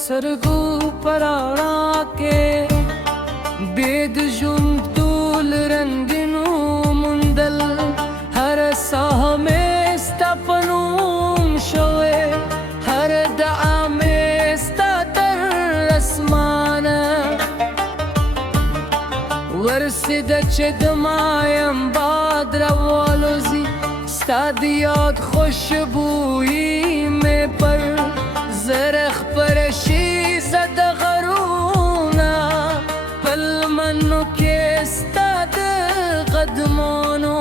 سرګو پرانا کې بيد ژوند ټول رنگینو مندل هر ساه مې ستا په نوم شوې هر دعا مې ستا تر اسمانه ورسېده چې د مایم باد راوالوزي ستا د یاد خوشبویي مې پر زره خپره شي زه د غرونه په لمنو کې ستا د قدمونو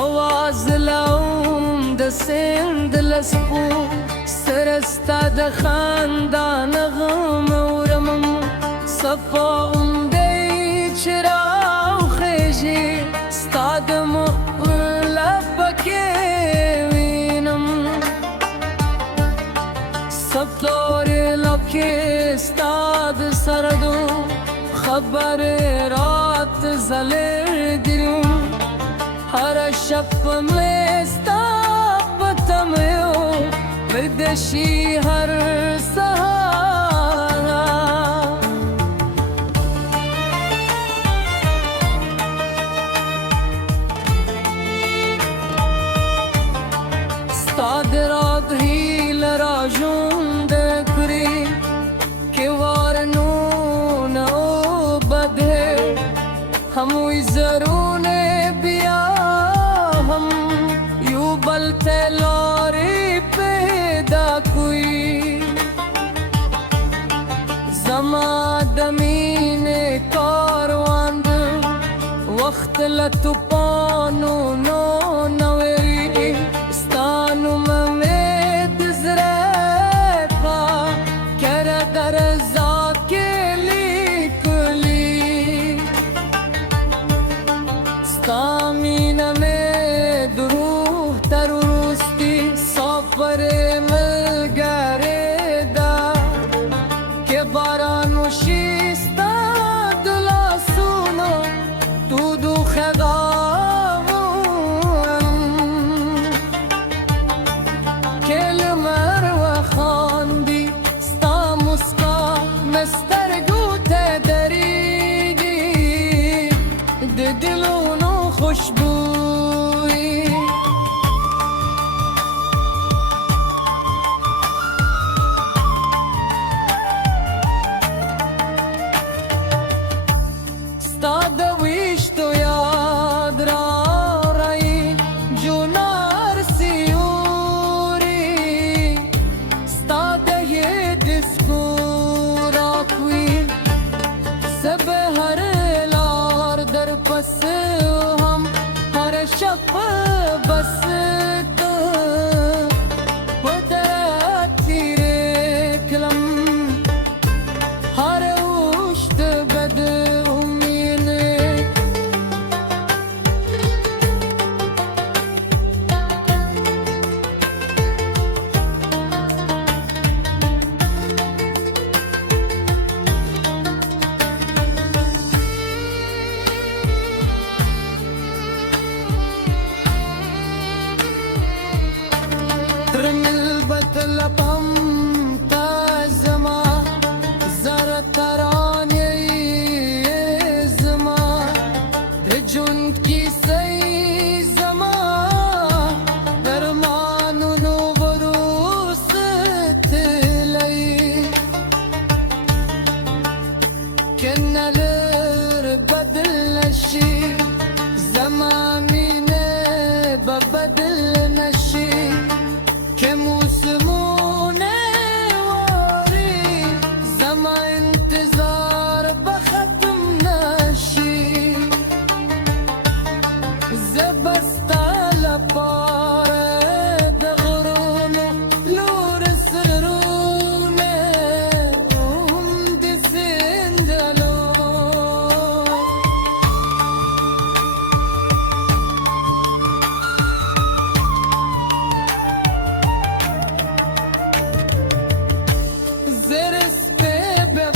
اواز لوم د سیند له څپو سره ستا د خندا نغمه اورم صفا غوندې چې راوخېږي ستا د مخ پر لبه کې وینم سپلورې لب کې ستا د سردو خبرې راته ځلېدلي هره شپه مې ستا په تمه یو ویده شي هر سهار ستا د رات هیله را ژوندی کړي که وارنونه وبدې هموی زرونه بیا هم یو بل ته لارې پیدا کوي زما د مینې کاروان د وخت له توپانو نه وېرېږي ستا نومه مې د زړه په کره درزا کې لیکلي ستا مینه مې د روح تر وروستي سفر ملګرې ده که باران وشي ستا د لاسونو تودو خداوم که لمر وخاندي ستا مسکا مې سترګو ته درېږي د دلونو خوشبويي ستا د ویشتو یاد راوړی جونار سیوري ستا د هدفو راکوي زه به هر لار در پسې هم هر شپه بس ته په درد تېرې کړم هر اوښت به د ترمل بتلپم تا زما زره ترانې زما د ژوند کیسې زما درمانونو وروستلی که نلر بدل نشي زما مینه به بدل نشي که موسمونه واري زما انتظار به ختم نشي زه به ستا لپاره د غرونو لور سرونه هم د سیندلو زر سپه به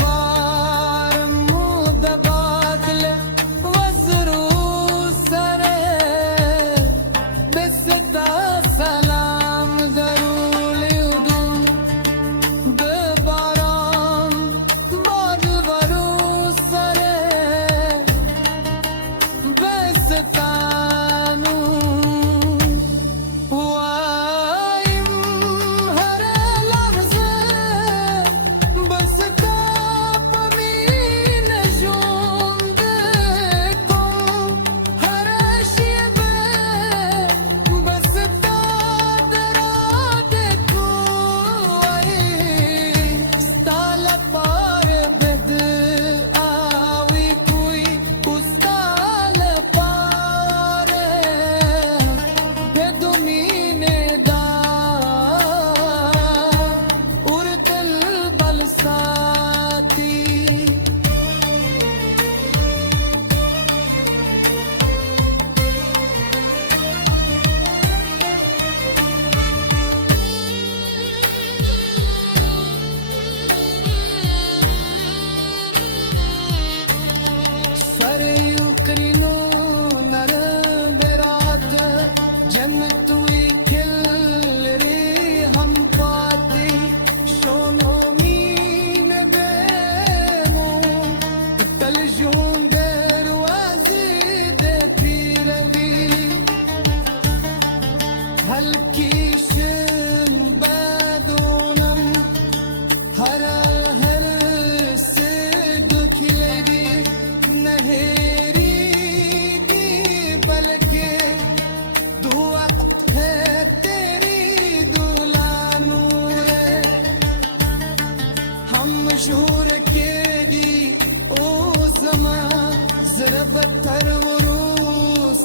وركيدي وزمان زربت الوروس